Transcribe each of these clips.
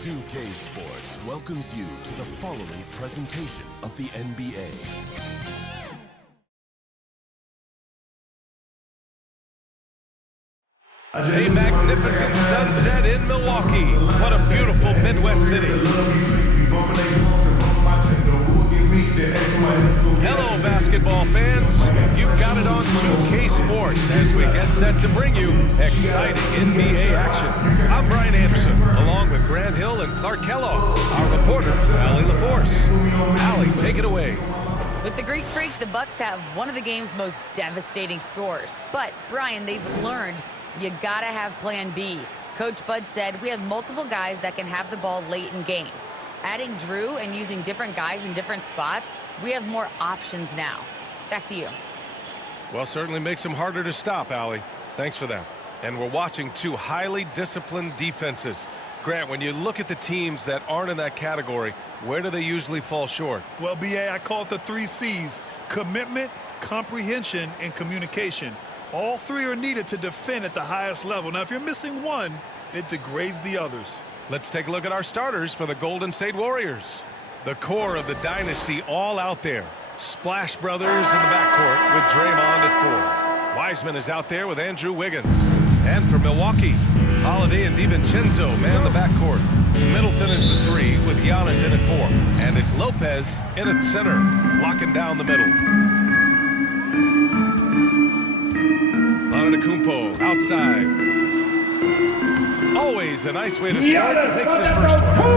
2K Sports welcomes you to the following presentation of the NBA. A magnificent sunset in Milwaukee. What a beautiful Midwest city. Hello, basketball fans. You've got it on 2K Sports as we get set to bring you exciting NBA action. I'm Brian Anderson, along with Grant Hill and Clark Kellogg. Our reporter, Allie LaForce. Allie, take it away. With the Greek Freak, the Bucks have one of the game's most devastating scores. But, Brian, they've learned you gotta have plan B. Coach Bud said we have multiple guys that can have the ball late in games. Adding Drew and using different guys in different spots, we have more options now. Back to you. Well, certainly makes them harder to stop, Allie. Thanks for that. And we're watching two highly disciplined defenses. Grant, when you look at the teams that aren't in that category, where do they usually fall short? Well, BA, I call it the 3 C's: commitment, comprehension, and communication. All 3 are needed to defend at the highest level. Now, if you're missing one, it degrades the others. Let's take a look at our starters for the Golden State Warriors. The core of the dynasty all out there. Splash Brothers in the backcourt with Draymond at 4. Wiseman is out there with Andrew Wiggins. And for Milwaukee, Holiday and DiVincenzo man the backcourt. Middleton is the 3 with Giannis in at 4. And it's Lopez in at center, locking down the middle. Antetokounmpo outside. Always a nice way to start. Takes his first one.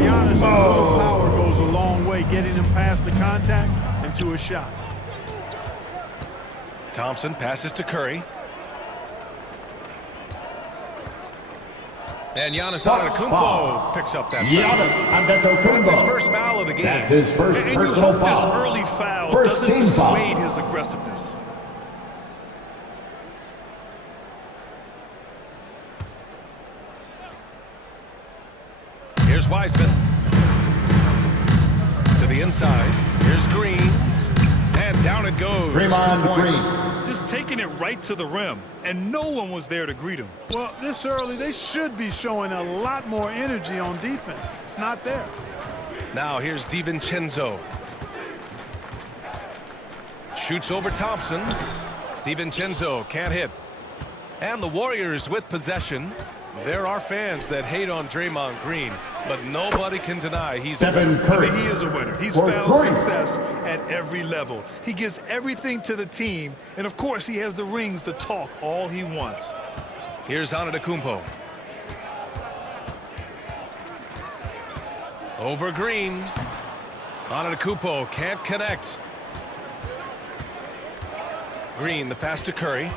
Giannis' power goes a long way, getting him past the contact and to a shot. Thompson passes to Curry. And Giannis Antetokounmpo picks up that foul. That's his first foul of the game. That's his first personal foul. This early foul First doesn't team foul. dissuade his aggressiveness. Here's Wiseman. To the inside. Here's Green. And down it goes. Draymond Green. Just taking it right to the rim, and no one was there to greet him. Well, this early, they should be showing a lot more energy on defense. It's not there. Now here's DiVincenzo. Shoots over Thompson. DiVincenzo can't hit. And the Warriors with possession. There are fans that hate on Draymond Green, but nobody can deny he's Stephen Curry. He is a winner. He's For found Curry. success at every level. He gives everything to the team, and of course he has the rings to talk all he wants. Here's Antetokounmpo. Over Green. Antetokounmpo can't connect. Green, the pass to Curry.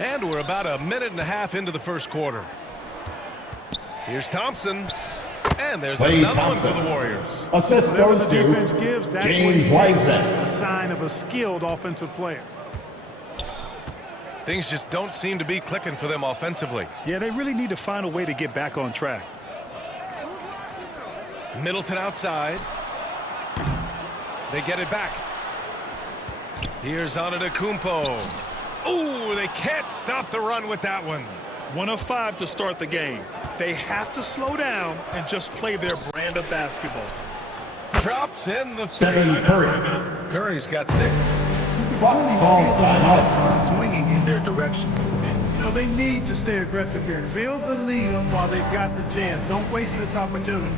And we're about a minute and a half into the first quarter. Here's Thompson. And there's another one for the Warriors. Assist Whatever goes the to defense gives, that's what he James takes. Wiseman. A sign of a skilled offensive player. Things just don't seem to be clicking for them offensively. Yeah, they really need to find a way to get back on track. Middleton outside. They get it back. Here's Antetokounmpo. Ooh, they can't stop the run with that one. 1 of 5 to start the game. They have to slow down and just play their brand of basketball. Drops in the 3. Stephen Curry. Curry's got 6. Ball timeout. Swinging in their direction. You know, they need to stay aggressive here. Build the lead up while they've got the chance. Don't waste this opportunity.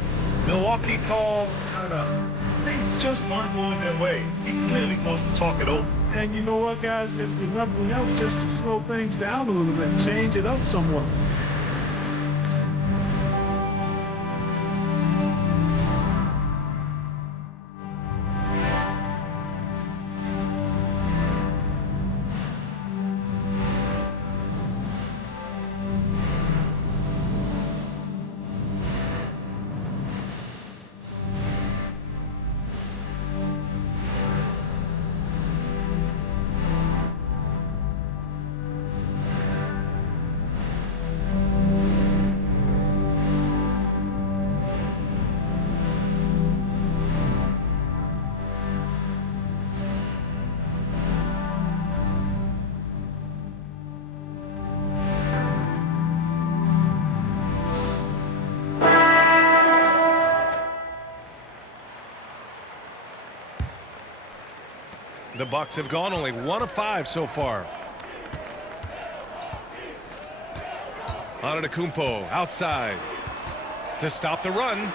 Milwaukee called timeout. Things just weren't going their way. He clearly wants to talk it over. And you know what, guys? If there's nothing else, just to slow things down a little bit, change it up somewhat. The Bucks have gone only 1 of 5 so far. Antetokounmpo outside to stop the run.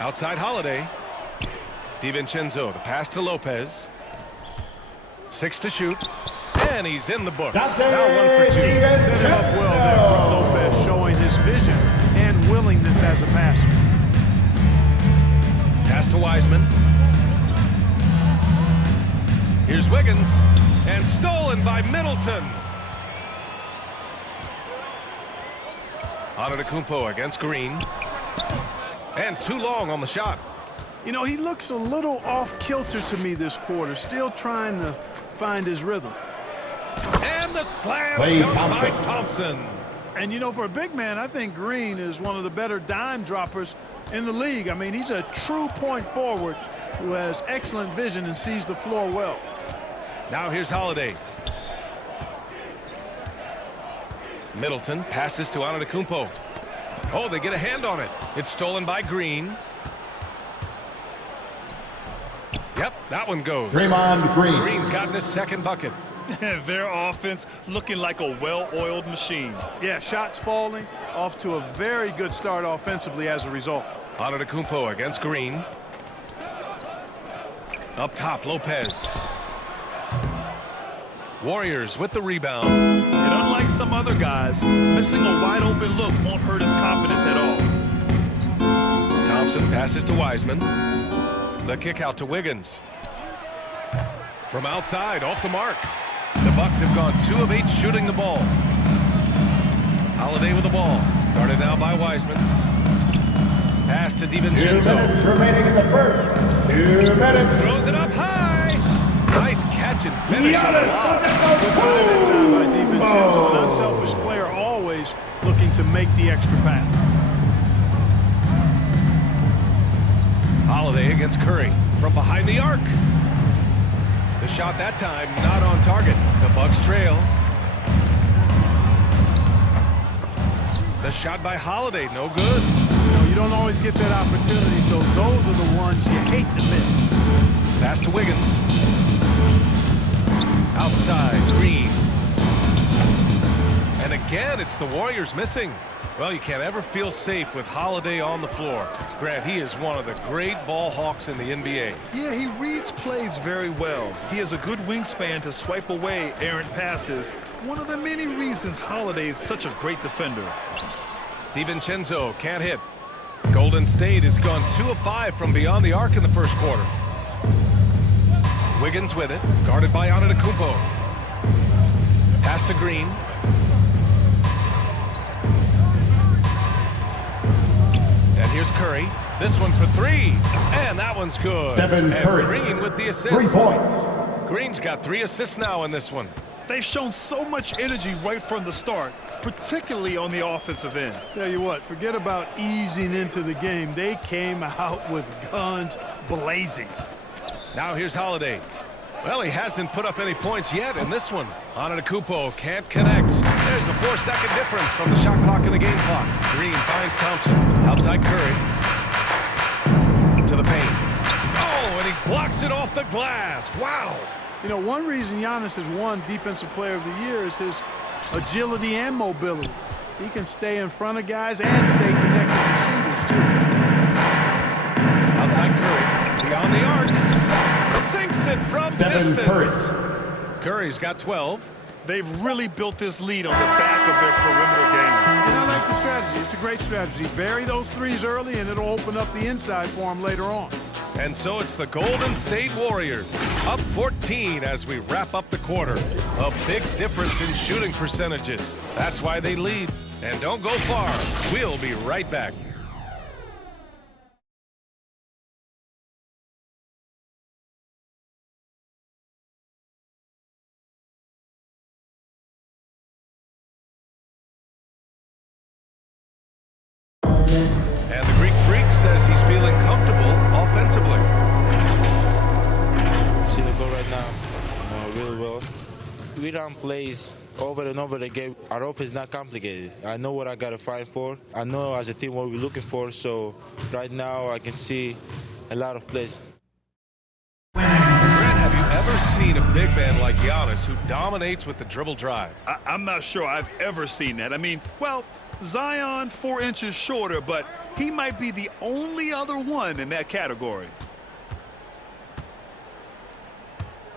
Outside Holiday. DiVincenzo, the pass to Lopez. 6 to shoot. And he's in the books. Now 1 for 2. Set him up well there, Brook Lopez, showing his vision and willingness as a passer. Pass to Wiseman. Here's Wiggins. And stolen by Middleton. Antetokounmpo against Green. And too long on the shot. You know, he looks a little off kilter to me this quarter, still trying to find his rhythm. And the slam Klay dunk by Thompson. Thompson. And, you know, for a big man, I think Green is one of the better dime droppers in the league. I mean, he's a true point forward who has excellent vision and sees the floor well. Now here's Holiday. Middleton passes to Antetokounmpo. Oh, they get a hand on it. It's stolen by Green. Yep, that one goes. Draymond Green. Green's gotten his second bucket. Their offense looking like a well-oiled machine. Yeah, shots falling, off to a very good start offensively as a result. Antetokounmpo against Green. Up top, Lopez. Warriors with the rebound. And unlike some other guys, missing a wide-open look won't hurt his confidence at all. Thompson passes to Wiseman. The kick out to Wiggins. From outside, off the mark. The Bucks have gone 2 of 8 shooting the ball. Holiday with the ball. Guarded now by Wiseman. Pass to 2 DiVincenzo. minutes remaining in the first. 2 minutes. Throws it up high. Nice catch and finish on the lob. Good play that time by DiVincenzo. An unselfish player, always looking to make the extra pass. Holiday against Curry from behind the arc. The shot that time not on target. The Bucks trail. The shot by Holiday, no good. You know, you don't always get that opportunity, so those are the ones you hate to miss. Pass to Wiggins. Outside, Green. And again, it's the Warriors missing. Well, you can't ever feel safe with Holiday on the floor. Grant, he is one of the great ball hawks in the NBA. Yeah, he reads plays very well. He has a good wingspan to swipe away errant passes. One of the many reasons Holiday is such a great defender. DiVincenzo can't hit. Golden State has gone 2 of 5 from beyond the arc in the first quarter. Wiggins with it, guarded by Antetokounmpo. Pass to Green. And here's Curry. This one for 3. And that one's good. Stephen and Curry. Green with the assist. 3 points. Green's got 3 assists now in this one. They've shown so much energy right from the start, particularly on the offensive end. Tell you what, forget about easing into the game. They came out with guns blazing. Now here's Holiday. Well, he hasn't put up any points yet in this one. Antetokounmpo can't connect. There's a 4-second difference from the shot clock and the game clock. Green finds Thompson. Outside Curry. To the paint. Oh, and he blocks it off the glass. Wow. You know, one reason Giannis has won Defensive Player of the Year is his agility and mobility. He can stay in front of guys and stay connected to shooters, too. Outside Curry. Beyond the arc. Sinks it from Stephen distance. Curry. Curry's got 12. They've really built this lead on the back of their perimeter game. And I like the strategy. It's a great strategy. Bury those threes early, and it'll open up the inside for them later on. And so it's the Golden State Warriors up 14 as we wrap up the quarter. A big difference in shooting percentages. That's why they lead. And don't go far. We'll be right back. And the Greek Freak says he's feeling comfortable offensively. See the goal right now, really well. We run plays over and over again. Our offense is not complicated. I know what I got to fight for. I know as a team what we're looking for. So right now I can see a lot of plays. Grant, have ever seen a big man like Giannis who dominates with the dribble drive? I'm not sure I've ever seen that. I mean, well, Zion 4 inches shorter, but he might be the only other one in that category.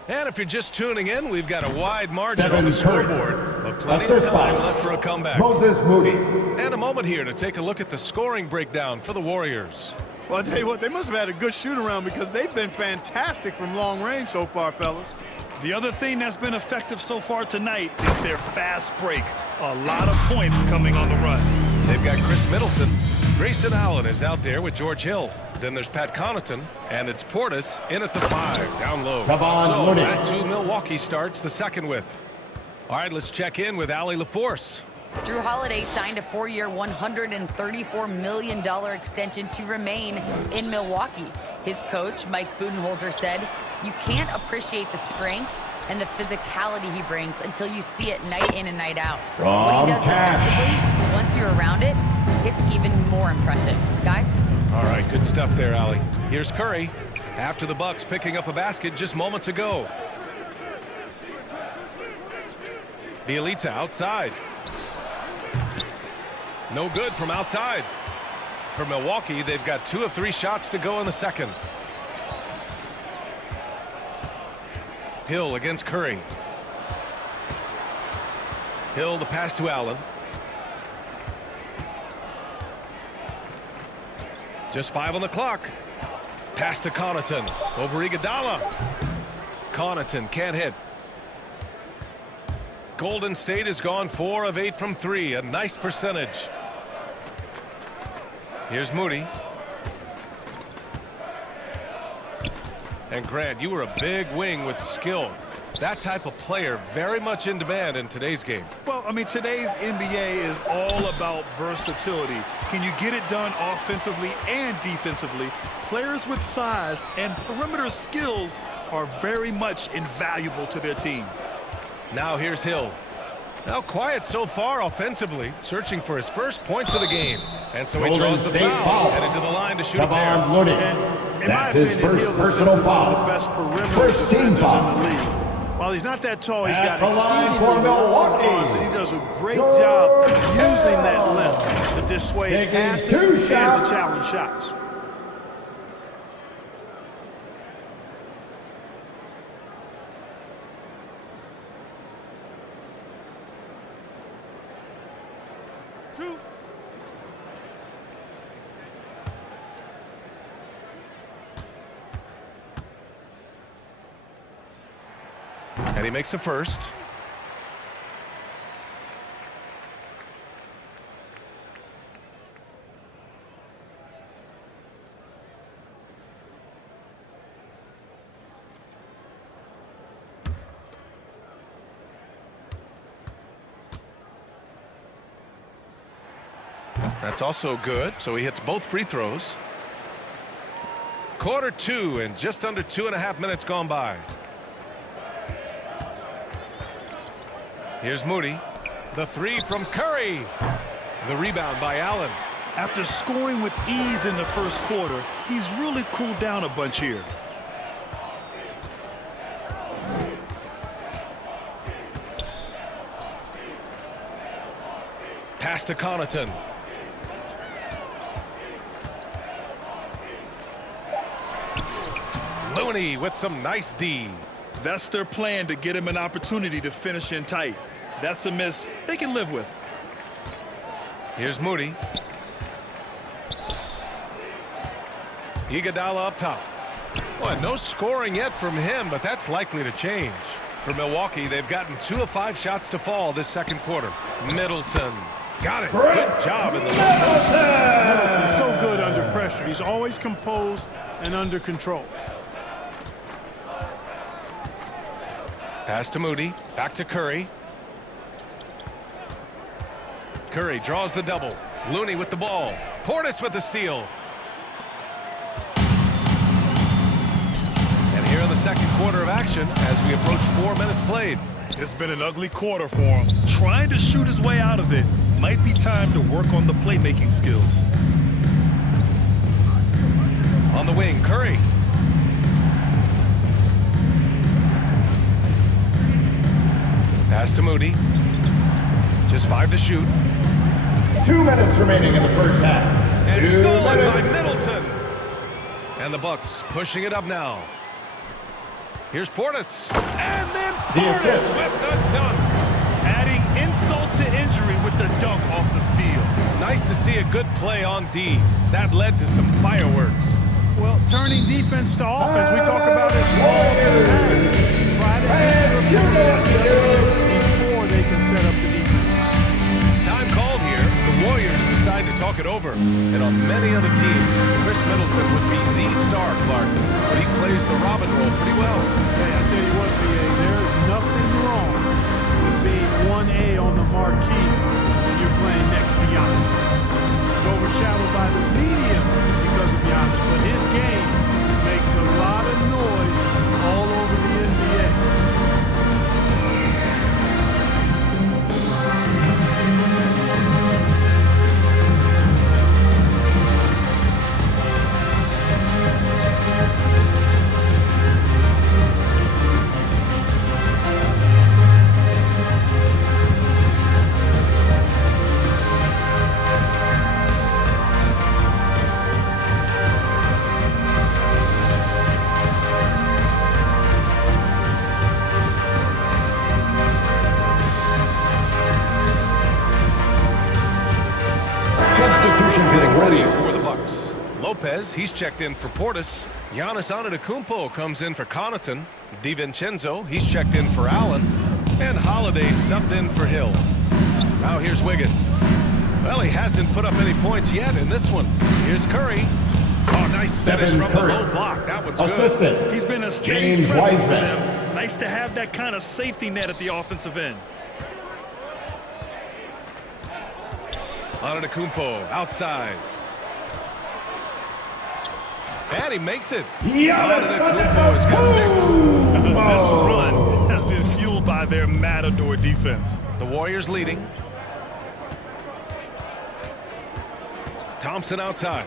And if you're just tuning in, we've got a wide margin on Stephen the Curry. scoreboard, but plenty of Assist time by left for a comeback. Moses Moody. And a moment here to take a look at the scoring breakdown for the Warriors. Well, I'll tell you what, they must have had a good shoot-around because they've been fantastic from long range so far, fellas. The other thing that's been effective so far tonight is their fast break. A lot of points coming on the run. They've got Chris Middleton. Grayson Allen is out there with George Hill. Then there's Pat Connaughton, and it's Portis in at the 5, down low. Kevon So Looney. that's who Milwaukee starts the second with. All right, let's check in with Allie LaForce. Drew Holiday signed a 4-year, $134 million extension to remain in Milwaukee. His coach, Mike Budenholzer, said, "You can't appreciate the strength and the physicality he brings until you see it night in and night out. What he does defensively, once you're around it, it's even more impressive." Guys? All right, good stuff there, Allie. Here's Curry after the Bucks picking up a basket just moments ago. Bielitsa outside. No good from outside. For Milwaukee, they've got 2 of 3 shots to go in the second. Hill against Curry. Hill, the pass to Allen. Just 5 on the clock. Pass to Connaughton. Over Iguodala. Connaughton can't hit. Golden State has gone 4 of 8 from 3. A nice percentage. Here's Moody. And Grant, you were a big wing with skill. That type of player very much in demand in today's game. Well, I mean, today's NBA is all about versatility. Can you get it done offensively and defensively? Players with size and perimeter skills are very much invaluable to their team. Now here's Hill. Now quiet so far offensively, searching for his first points of the game. And so he Golden draws the State foul, foul. headed to the line to shoot a Kevon pair. Looney. In That's my his opinion, first Hill is personal simply one of foul. the best perimeter First team defenders foul. in the league. While he's not that tall, he's At got the line exceedingly for long Milwaukee. arms, and he does a great job using that length to dissuade Taking passes 2 and shots. to challenge shots. And he makes a first. That's also good. So he hits both free throws. Quarter 2 and just under 2.5 minutes gone by. Here's Moody. The 3 from Curry. The rebound by Allen. After scoring with ease in the first quarter, he's really cooled down a bunch here. Pass to Connaughton. Looney with some nice D. That's their plan, to get him an opportunity to finish in tight. That's a miss they can live with. Here's Moody. Iguodala up top. Well, no scoring yet from him, but that's likely to change. For Milwaukee, they've gotten 2 of 5 shots to fall this second quarter. Middleton. Got it. Good job in the Middleton's so good under pressure. He's always composed and under control. Pass to Moody. Back to Curry. Curry draws the double. Looney with the ball. Portis with the steal. And here in the second quarter of action as we approach 4 minutes played. It's been an ugly quarter for him. Trying to shoot his way out of it. Might be time to work on the playmaking skills. On the wing, Curry. Pass to Moody. Just 5 to shoot. 2 minutes remaining in the first half. And 2 stolen by minutes. Middleton. And the Bucks pushing it up now. Here's Portis. And then The Portis assist. with the dunk. Adding insult to injury with the dunk off the steal. Nice to see a good play on D. That led to some fireworks. Well, turning defense to offense, we talk about it all the time. Try to hit your opponent before they can set up the defense. Time called here. The Warriors decide to talk it over. And on many other teams, Chris Middleton would be the star, Clark. But he plays the Robin role pretty well. Hey, I tell you what, BA, there's nothing wrong with being 1A on the marquee when you're playing next to Giannis. He's overshadowed by the media because of Giannis, but his game makes a lot of noise all over the NBA. Substitution for the Getting ready Warriors. for the Bucks. Lopez, he's checked in for Portis. Giannis Antetokounmpo comes in for Connaughton. DiVincenzo, he's checked in for Allen. And Holiday subbed in for Hill. Now here's Wiggins. Well, he hasn't put up any points yet in this one. Here's Curry. Oh, nice finish Stephen from Curry. the low block. That one's good. Assistant. He's been a steady James presence for Wiseman. them. Nice to have that kind of safety net at the offensive end. Antetokounmpo outside. And he makes it. Giannis Antetokounmpo has got 6. This run has been fueled by their Matador defense. The Warriors leading. Thompson outside.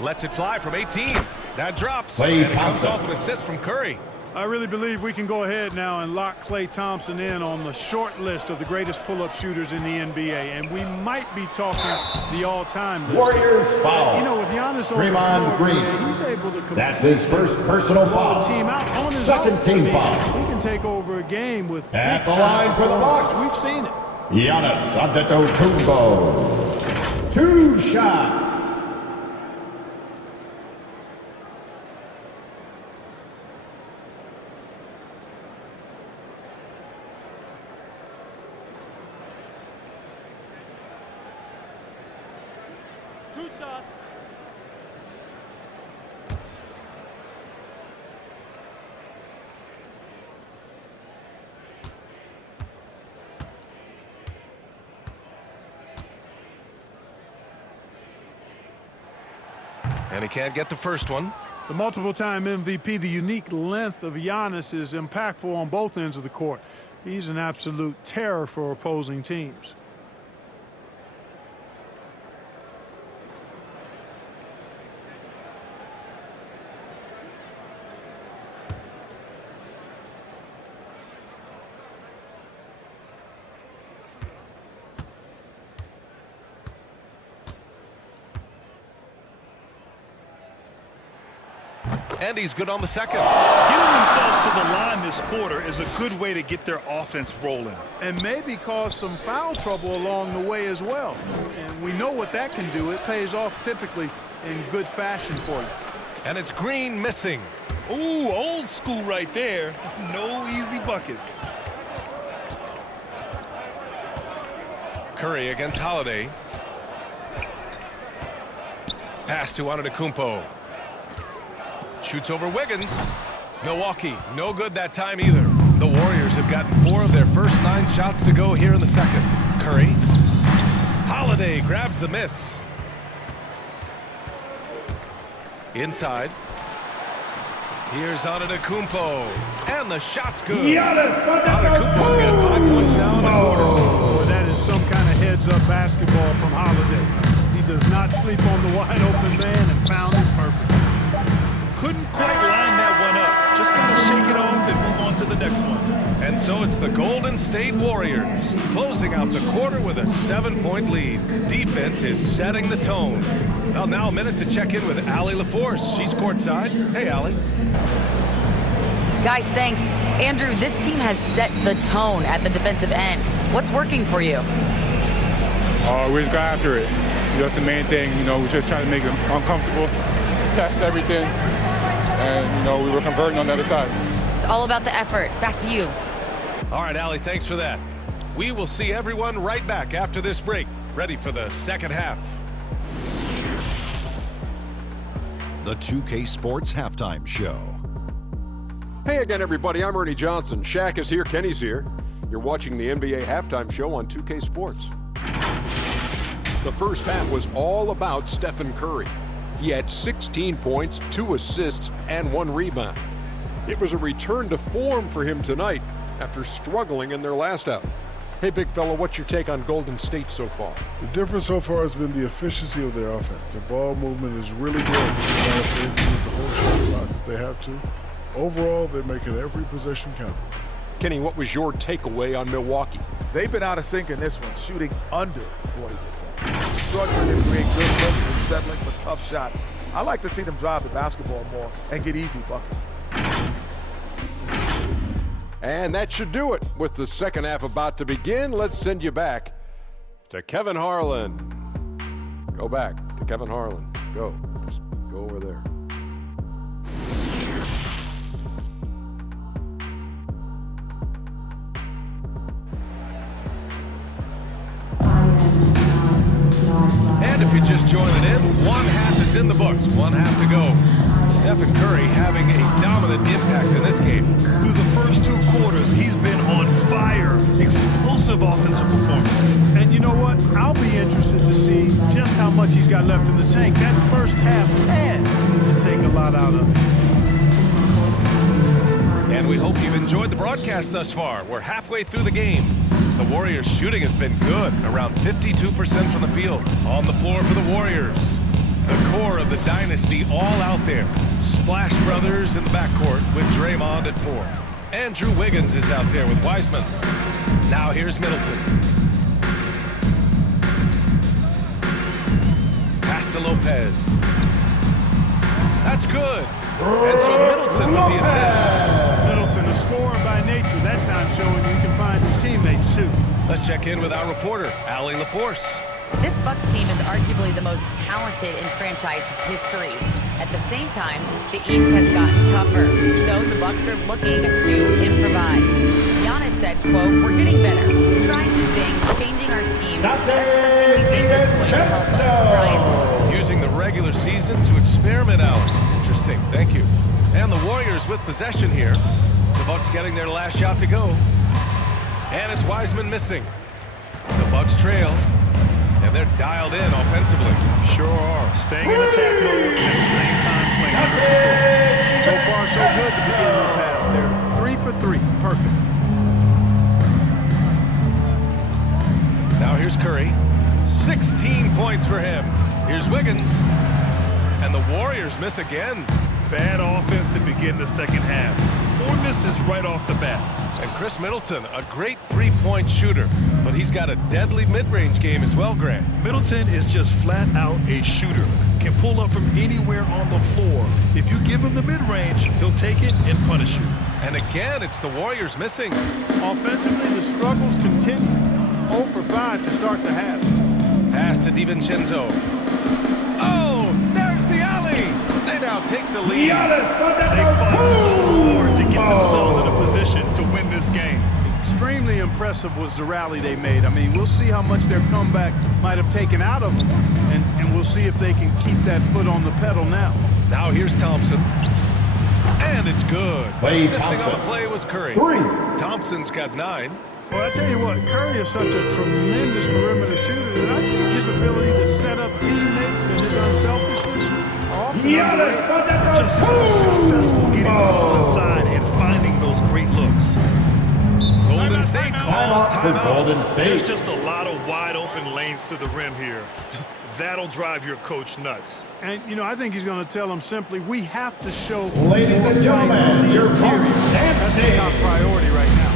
Lets it fly from 18. That drops. Klay and it comes Thompson. off an assist from Curry. I really believe we can go ahead now and lock Klay Thompson in on the short list of the greatest pull-up shooters in the NBA, and we might be talking the all-time list. Warriors foul. You know, with Giannis on the Draymond floor, Green. he's able to complete That's his first personal the foul. team out on his Second own. team I mean, foul. He can take over a game with At the big-time line for the performances. Bucks. We've seen it. Giannis Antetokounmpo. 2 shots. Two shots. And he can't get the first one. The multiple-time MVP, the unique length of Giannis is impactful on both ends of the court. He's an absolute terror for opposing teams. And he's good on the second. Getting themselves to the line this quarter is a good way to get their offense rolling. And maybe cause some foul trouble along the way as well. And we know what that can do. It pays off typically in good fashion for you. And it's Green missing. Ooh, old school right there. No easy buckets. Curry against Holiday. Pass to Antetokounmpo. Shoots over Wiggins. Milwaukee, no good that time either. The Warriors have gotten 4 of their first 9 shots to go here in the second. Curry. Holiday grabs the miss. Inside. Here's Antetokounmpo. And the shot's good. Giannis Antetokounmpo's got 5 points now in the quarter. Boy, that is some kind of heads-up basketball from Holiday. He does not sleep on the wide-open man and found it perfect. Couldn't quite line that one up. Just got to shake it off and move on to the next one. And so So it's the Golden State Warriors closing out the quarter with a 7-point lead. Defense is setting the tone. Well, now a minute to check in with Allie LaForce. She's courtside. Hey, Allie. Guys, thanks. Andrew, this team has set the tone at the defensive end. What's working for you? We just got after it. That's the main thing. We just trying to make them uncomfortable, test everything, and, we were converting on the other side. It's all about the effort. Back to you. All right, Allie, thanks for that. We will see everyone right back after this break, ready for the second half. The 2K Sports Halftime Show. Hey again, everybody. I'm Ernie Johnson. Shaq is here. Kenny's here. You're watching the NBA Halftime Show on 2K Sports. The first half was all about Stephen Curry. He had 16 points, 2 assists, and 1 rebound. It was a return to form for him tonight after struggling in their last out. Hey, big fella, what's your take on Golden State so far? The difference so far has been the efficiency of their offense. Their ball movement is really good. They move the whole shot clock if they have to. Overall, they're making every possession count. Kenny, what was your takeaway on Milwaukee? They've been out of sync in this one, shooting under 40%. Struggling to create good looks and settling for tough shots. I like to see them drive the basketball more and get easy buckets. And that should do it. With the second half about to begin, let's send you back to Kevin Harlan. Go back to Kevin Harlan. Go. Just go over there. And if you're just joining in, one half is in the books, one half to go. Stephen Curry having a dominant impact in this game. Through the first 2 quarters, he's been on fire. Explosive offensive performance. And you know what? I'll be interested to see just how much he's got left in the tank. That first half had to take a lot out of it. And we hope you've enjoyed the broadcast thus far. We're halfway through the game. The Warriors' shooting has been good, around 52% from the field. On the floor for the Warriors, the core of the dynasty all out there. Splash Brothers in the backcourt with Draymond at 4. Andrew Wiggins is out there with Wiseman. Now here's Middleton. Pass to Lopez. That's good. And so Middleton with the assist. Middleton, a scorer by nature, that time showing you can find his teammates too. Let's check in with our reporter, Allie LaForce. This Bucks team is arguably the most talented in franchise history. At the same time, the East has gotten tougher, so the Bucks are looking to improvise. Giannis said, quote, "We're getting better, trying new things, changing our schemes. That's something we think is going to help us." Brian. Using the regular season to experiment out. Interesting, thank you. And the Warriors with possession here. The Bucks getting their last shot to go. And it's Wiseman missing. The Bucks trail. And they're dialed in offensively. Sure are. Staying in attack mode at the same time playing under control. So far, so good to begin this half. They're 3 for 3. Perfect. Now here's Curry. 16 points for him. Here's Wiggins. And the Warriors miss again. Bad offense to begin the second half. 4 misses right off the bat. And Chris Middleton, a great three-point shooter, but he's got a deadly mid-range game as well, Grant. Middleton is just flat out a shooter. Can pull up from anywhere on the floor. If you give him the mid-range, he'll take it and punish you. And again, it's the Warriors missing. Offensively, the struggles continue. 0 for 5 to start the half. Pass to DiVincenzo. Oh, there's the alley. They now take the lead. They fought so hard to get themselves in a position to win this game. Extremely impressive was the rally they made. I mean, we'll see how much their comeback might have taken out of them, and we'll see if they can keep that foot on the pedal now. Now here's Thompson. And it's good. Klay Assisting Thompson. on the play was Curry. 3. Thompson's got 9. Well, I tell you what, Curry is such a tremendous perimeter shooter, and I think his ability to set up teammates and his unselfishness are often underrated. Just so successful getting the ball inside and finding those great looks. Golden State calls Timeout for Golden There's State. just a lot of wide open lanes to the rim here. That'll drive your coach nuts. And, you know, I think he's going to tell them simply, we have to show Ladies more and gentlemen, strength on the your interior. coach, That's the top priority right now.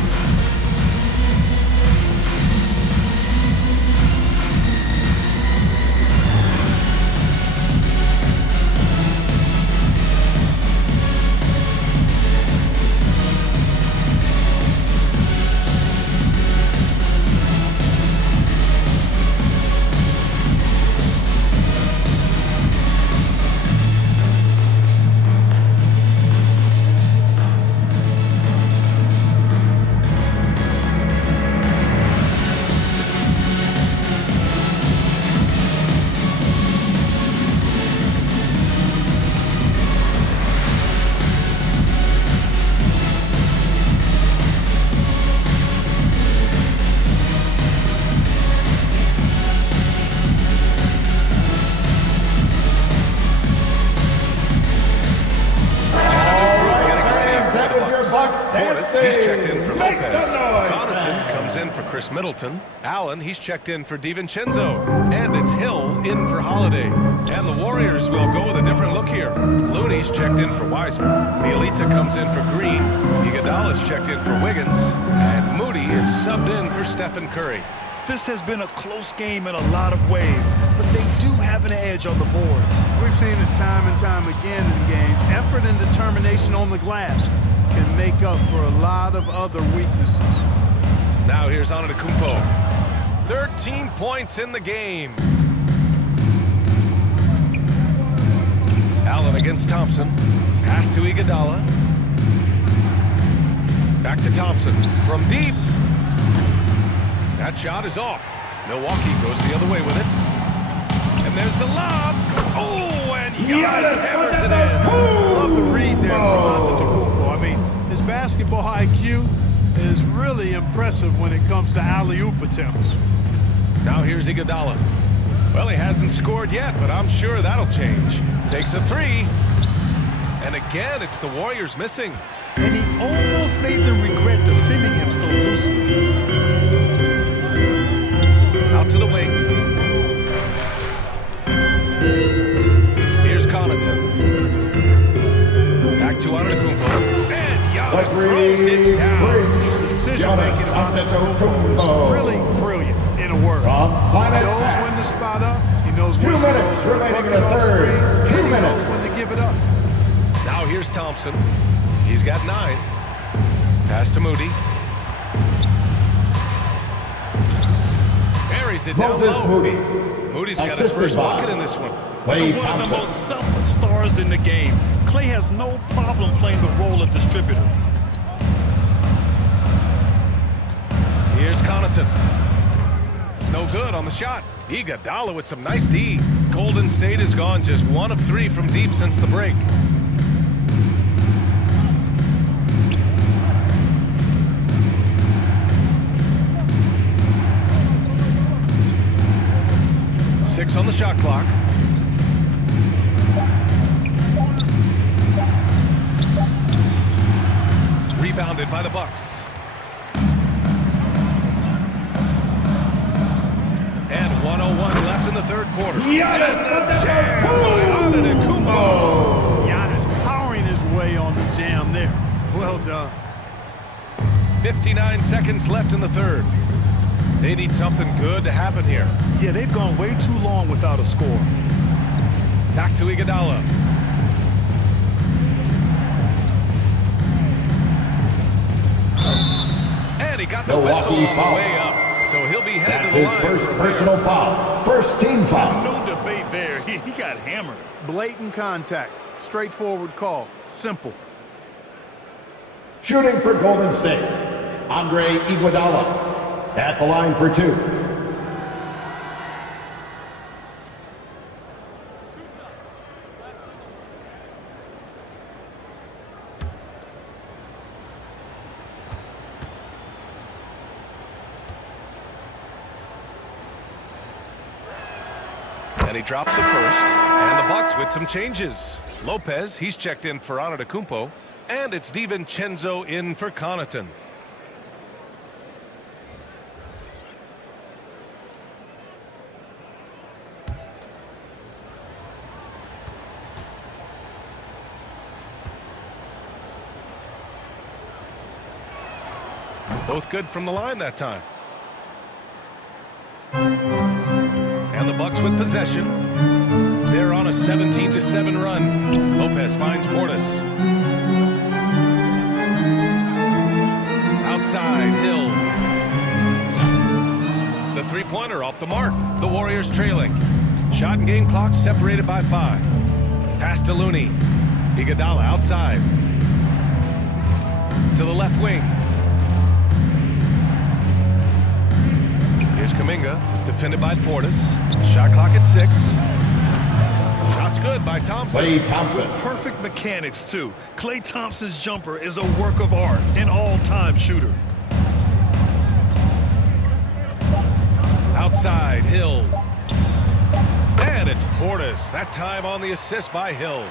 Portis, he's checked in for Lopez. Connaughton comes in for Chris Middleton. Allen, he's checked in for DiVincenzo. And it's Hill in for Holiday. And the Warriors will go with a different look here. Looney's checked in for Wiseman. Bielitsa comes in for Green. Iguodala's checked in for Wiggins. And Moody is subbed in for Stephen Curry. This has been a close game in a lot of ways, but they do have an edge on the boards. We've seen it time and time again in games. Effort and determination on the glass can make up for a lot of other weaknesses. Now here's Antetokounmpo. 13 points in the game. Allen against Thompson. Pass to Iguodala. Back to Thompson from deep. That shot is off. Milwaukee goes the other way with it. And there's the lob. Oh, and Giannis hammers it in. Love the read there from Antetokounmpo. I mean, his basketball IQ is really impressive when it comes to alley-oop attempts. Now here's Iguodala. Well, he hasn't scored yet, but I'm sure that'll change. Takes a three. And again, it's the Warriors missing. And he almost made them regret defending him so loosely. Out to the wing. Here's Connaughton. Back to Antetokounmpo. And Giannis throws it down. Decision-making of Antetokounmpo is really brilliant, in a word. He knows when to spot up. He knows when to go for the bucket off screen. And he knows when to give it up. Now here's Thompson. He's got 9. Pass to Moody. Buries it down low. Moody's got his first bucket in this one. One of the most selfless stars in the game. Klay has no problem playing the role of distributor. Here's Connaughton. No good on the shot. Iguodala with some nice D. Golden State has gone just 1 of 3 from deep since the break. Six on the shot clock. Rebounded by the Bucks. And 1:01 left in the third quarter. Giannis powering his way on the jam there. Well done. 59 seconds left in the third. They need something good to happen here. Yeah, they've gone way too long without a score. Back to Iguodala. And he got the whistle on the way up. So he'll be headed to the line. That's his first personal foul. First team foul. No debate there. He got hammered. Blatant contact. Straightforward call. Simple. Shooting for Golden State, Andre Iguodala. At the line for 2. And he drops it first. And the Bucks with some changes. Lopez, he's checked in for Antetokounmpo. And it's DiVincenzo in for Connaughton. Both good from the line that time. And the Bucks with possession. They're on a 17-7 run. Lopez finds Portis. Outside, Hill. The three-pointer off the mark. The Warriors trailing. Shot and game clock separated by 5. Pass to Looney. Iguodala outside. To the left wing. Here's Kuminga, defended by Portis. Shot clock at 6. Shot's good by Thompson. Klay Thompson. Perfect mechanics, too. Klay Thompson's jumper is a work of art, an all-time shooter. Outside, Hill. And it's Portis. That time on the assist by Hill.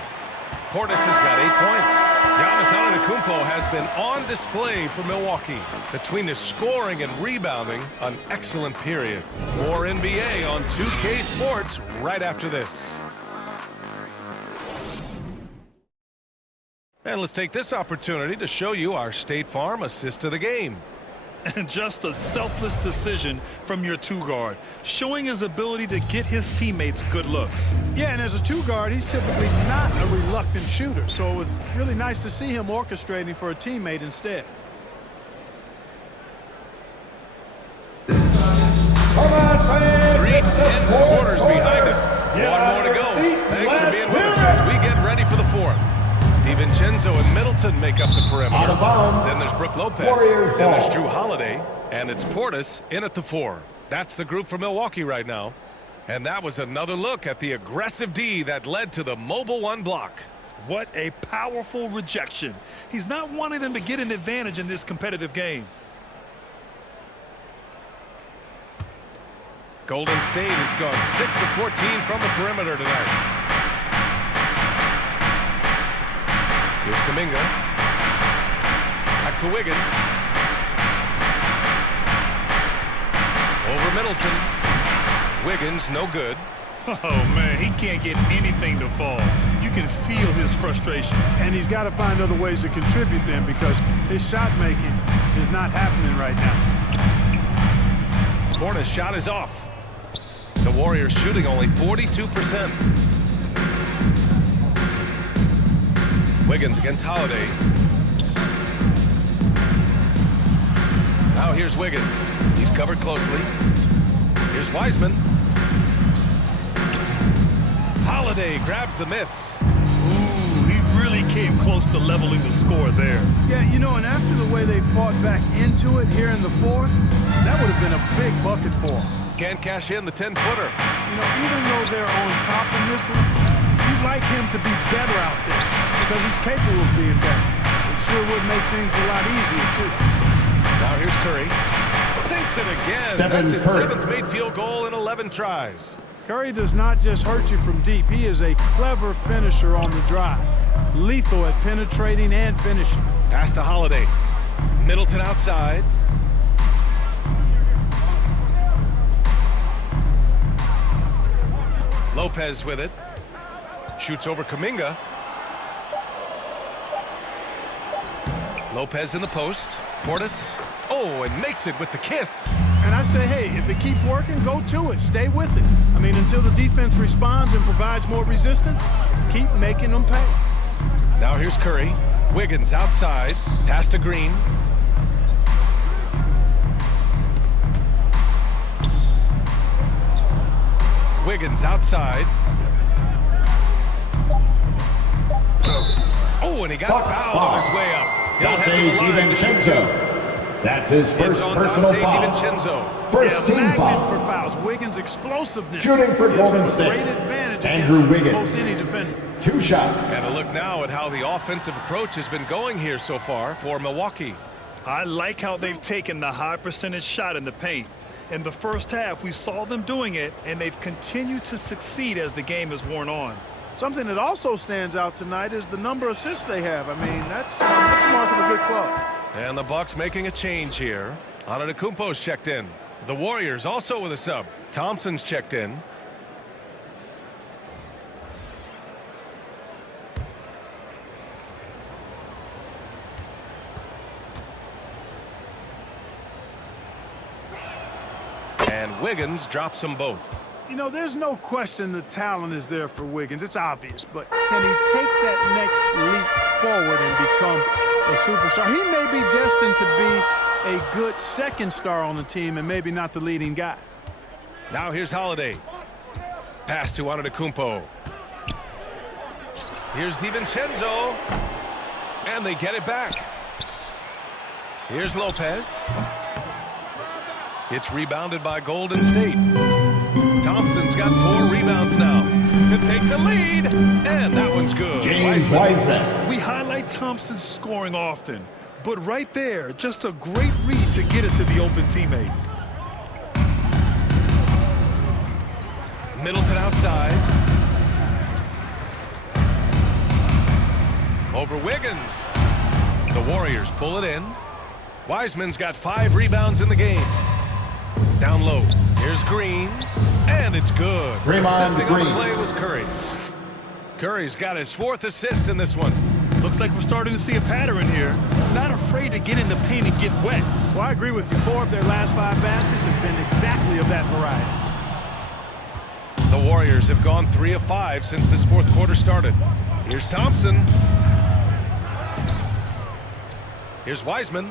Portis has got 8 points. Giannis Antetokounmpo has been on display for Milwaukee. Between his scoring and rebounding, an excellent period. More NBA on 2K Sports right after this. And let's take this opportunity to show you our State Farm assist of the game. And just a selfless decision from your two-guard, showing his ability to get his teammates good looks. Yeah, and as a two-guard, he's typically not a reluctant shooter, so it was really nice to see him orchestrating for a teammate instead. 3 tense quarters behind us. One more to go. Thanks for being with us as we get ready for the 4th. DiVincenzo and Middleton make up the perimeter. Then there's Brook Lopez. Then there's Drew Holiday. And it's Portis in at the 4. That's the group for Milwaukee right now. And that was another look at the aggressive D that led to the mobile 1 block. What a powerful rejection. He's not wanting them to get an advantage in this competitive game. Golden State has gone 6 of 14 from the perimeter tonight. Here's Kuminga. Back to Wiggins. Over Middleton. Wiggins, no good. Oh, man, he can't get anything to fall. You can feel his frustration. And he's got to find other ways to contribute then because his shot making is not happening right now. Portis' shot is off. The Warriors shooting only 42%. Wiggins against Holiday. Now here's Wiggins. He's covered closely. Here's Wiseman. Holiday grabs the miss. Ooh, he really came close to leveling the score there. Yeah, you know, and after the way they fought back into it here in the 4th, that would have been a big bucket for them. Can't cash in the 10-footer. You know, even though they're on top in this one, you'd like him to be better out there because he's capable of being better. It sure would make things a lot easier, too. Now here's Curry. Sinks it again. That's his 7th made field goal in 11 tries. Curry does not just hurt you from deep. He is a clever finisher on the drive. Lethal at penetrating and finishing. Pass to Holiday. Middleton outside. Lopez with it. Shoots over Kuminga. Lopez in the post. Portis. Oh, and makes it with the kiss. And I say, hey, if it keeps working, go to it. Stay with it. I mean, until the defense responds and provides more resistance, keep making them pay. Now here's Curry. Wiggins outside. Pass to Green. Wiggins outside. Oh, and he got fouled on his way up. He'll head to the line to shoot 2. That's his first personal foul. First team foul. For fouls. Wiggins' explosiveness. Shooting for Golden State. Great advantage Andrew against Wiggins. most any defender. 2 shots. And a look now at how the offensive approach has been going here so far for Milwaukee. I like how they've taken the high percentage shot in the paint. In the first half, we saw them doing it, and they've continued to succeed as the game has worn on. Something that also stands out tonight is the number of assists they have. I mean, that's a mark of a good club. And the Bucks making a change here. Antetokounmpo's checked in. The Warriors also with a sub. Thompson's checked in. And Wiggins drops them both. You know, there's no question the talent is there for Wiggins. It's obvious. But can he take that next leap forward and become a superstar? He may be destined to be a good second star on the team and maybe not the leading guy. Now here's Holiday. Pass to Antetokounmpo. Here's DiVincenzo. And they get it back. Here's Lopez. It's rebounded by Golden State. Thompson's got 4 rebounds now to take the lead. And that one's good. James Wiseman. We highlight Thompson's scoring often. But right there, just a great read to get it to the open teammate. Middleton outside. Over Wiggins. The Warriors pull it in. Wiseman's got 5 rebounds in the game. Down low. Here's Green. And it's good. Assisting on the play was Curry. Curry's got his 4th assist in this one. Looks like we're starting to see a pattern here. Not afraid to get in the paint and get wet. Well, I agree with you. 4 of their last 5 baskets have been exactly of that variety. The Warriors have gone 3 of 5 since this 4th quarter started. Here's Thompson. Here's Wiseman.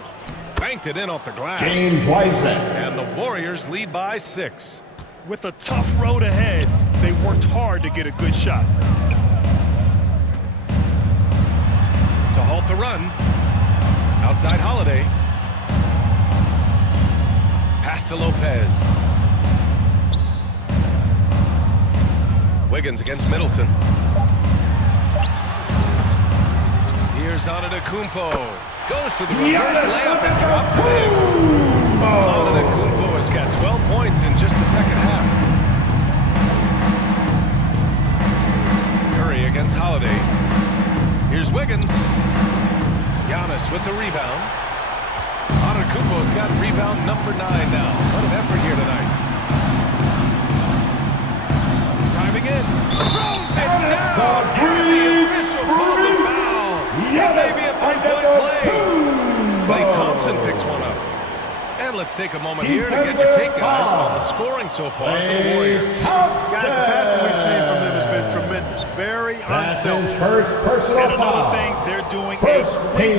Banked it in off the glass. James Wiseman. And the Warriors lead by 6. With a tough road ahead, they worked hard to get a good shot. To halt the run. Outside Holiday. Pass to Lopez. Wiggins against Middleton. Here's Antetokounmpo. Goes to the reverse layup and drops it in. Antetokounmpo has got 12 points in just the second half. Curry against Holiday. Here's Wiggins. Giannis with the rebound. Antetokounmpo's got rebound number 9 now. What an effort here tonight. Driving in. Throws it down. And the official calls a foul. It may be a 3-point play. Klay Thompson picks one up. And let's take a moment here to get your take, guys, on the scoring so far for the Warriors. Guys, the passing we've seen from them has been tremendous. Very unselfish. First personal And another thing, they're doing a great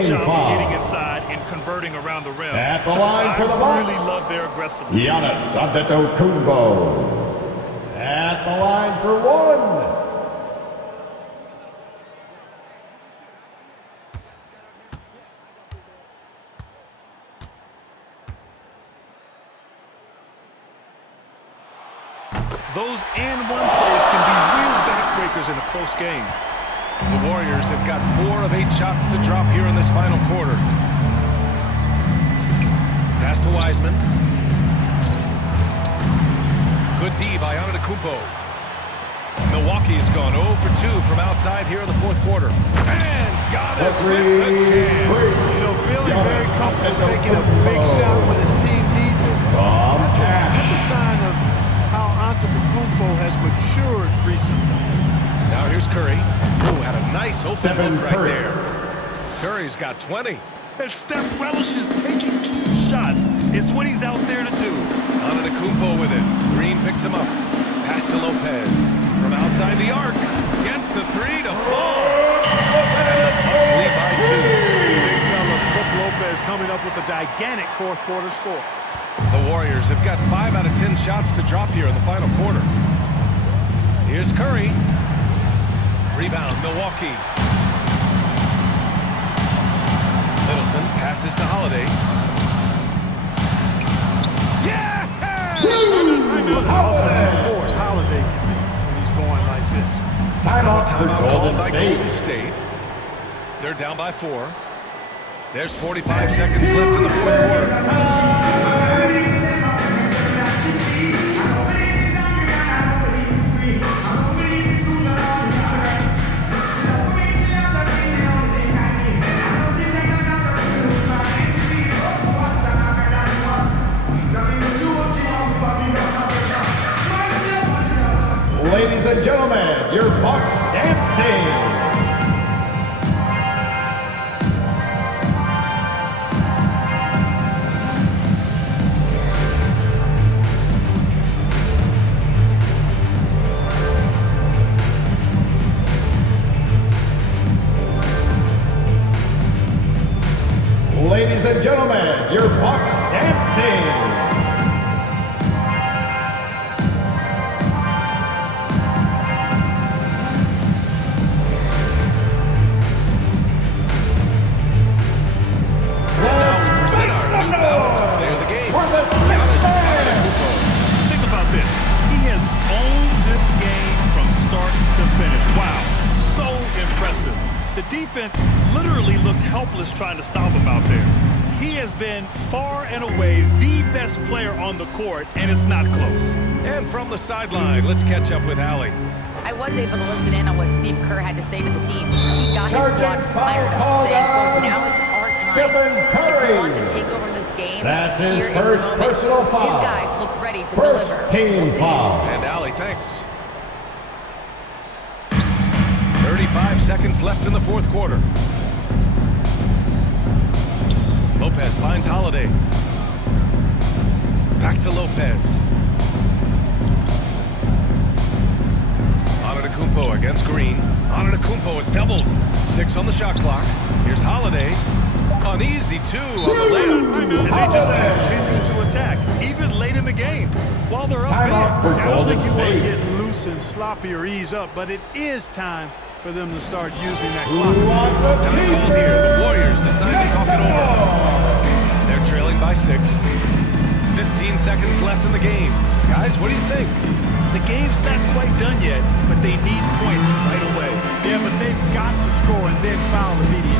job of getting inside and converting around the rim. At the line for the Bucks. I really love their aggressiveness. Giannis Antetokounmpo. At the line for 1. Those and 1 plays can be real backbreakers in a close game. The Warriors have got 4 of 8 shots to drop here in this final quarter. Pass to Wiseman. Good D by Antetokounmpo. Milwaukee has gone 0 for 2 from outside here in the 4th quarter. And Giannis with the jam. You know, feeling very comfortable taking a big shot when his team needs it. That's a sign of how Antetokounmpo has matured recently. Now here's Curry, who had a nice open look right there. Curry's got 20. And Steph relishes taking key shots. It's what he's out there to do. Antetokounmpo with it. Green picks him up. Pass to Lopez. From outside the arc. Gets the 3 to fall. And the Bucks lead by 2. Big fella Brook Lopez coming up with a gigantic 4th quarter score. The Warriors have got 5 out of 10 shots to drop here in the final quarter. Here's Curry. Rebound, Milwaukee. Middleton passes to Holiday. Yeah! Offensive force Holiday can be when he's going like this. Timeout for Golden Golden State. They're down by 4. There's 45 seconds left in the 4th quarter. Ladies and gentlemen, your Bucks dance team. Ladies and gentlemen, your Bucks dance team. Defense literally looked helpless trying to stop him out there. He has been far and away the best player on the court, and it's not close. And from the sideline, let's catch up with Allie. I was able to listen in on what Steve Kerr had to say to the team. He got got his squad fired up, saying, quote, now it's our time. Stephen Curry. If we want to take over this game, That's his here first is the moment. personal foul. These guys look ready to First deliver. team We'll see. foul. And Allie, thanks. 35 seconds left in the fourth quarter. Lopez finds Holiday. Back to Lopez. Antetokounmpo against Green. Antetokounmpo is doubled. 6 on the shot clock. Here's Holiday. An easy 2 on the layup. And they just continue to attack, even late in the game. While they're up Timeout for I don't Golden think you want to State. get loose and sloppy or ease up, but it is time for them to start using that Who clock. wants a Time called here. The Warriors decide to talk it over. They're trailing by 6. 15 seconds left in the game. Guys, what do you think? The game's not quite done yet, but they need points right away. Yeah, but they've got to score and then foul immediately.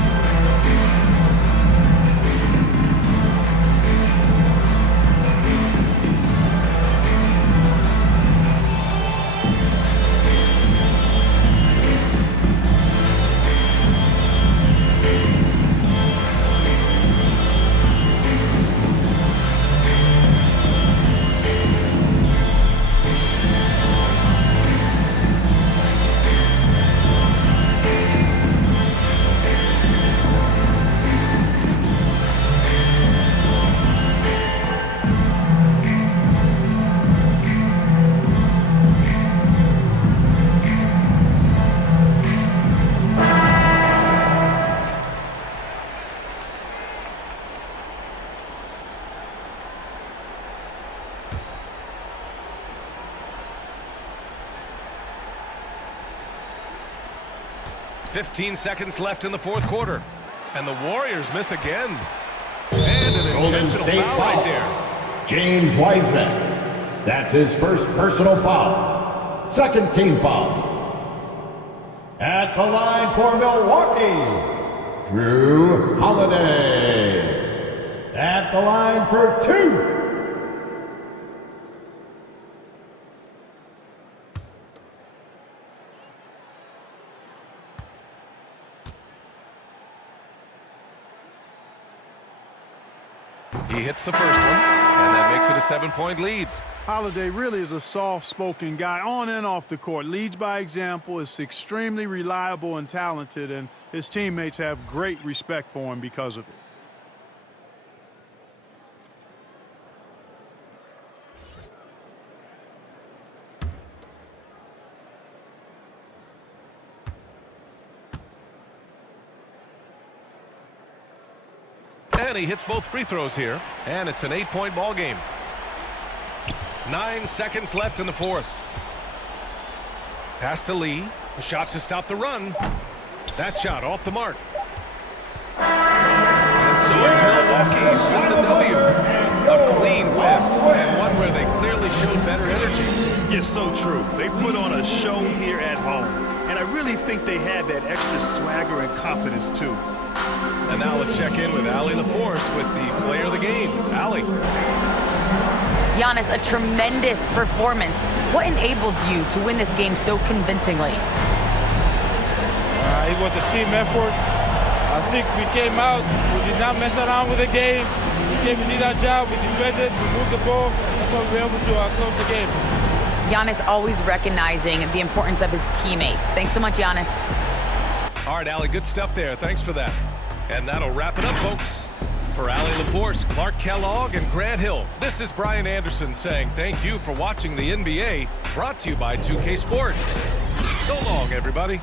Fifteen seconds left in the fourth quarter. And the Warriors miss again. And an Golden intentional State foul foul. right there. James Wiseman. That's his first personal foul. Second team foul. At the line for Milwaukee, Drew Holiday. At the line for 2. He hits the first one, and that makes it a 7-point lead. Holiday really is a soft-spoken guy on and off the court. Leads by example, is extremely reliable and talented, and his teammates have great respect for him because of it. And he hits both free throws here, and it's an 8-point ball game. 9 seconds left in the fourth. Pass to Lee. A shot to stop the run. That shot off the mark. And so it's Milwaukee with the W. A clean win, and one where they clearly showed better energy. Yes, so true. They put on a show here at home. And I really think they had that extra swagger and confidence, too. And now let's check in with Allie LaForce with the player of the game. Allie. Giannis, a tremendous performance. What enabled you to win this game so convincingly? It was a team effort. I think we came out, we did not mess around with the game. We did our job, we defended, we moved the ball. That's why we were able to close the game. Giannis always recognizing the importance of his teammates. Thanks so much, Giannis. All right, Allie, good stuff there. Thanks for that. And that'll wrap it up, folks. For Allie LaForce, Clark Kellogg, and Grant Hill, this is Brian Anderson saying thank you for watching the NBA, brought to you by 2K Sports. So long, everybody.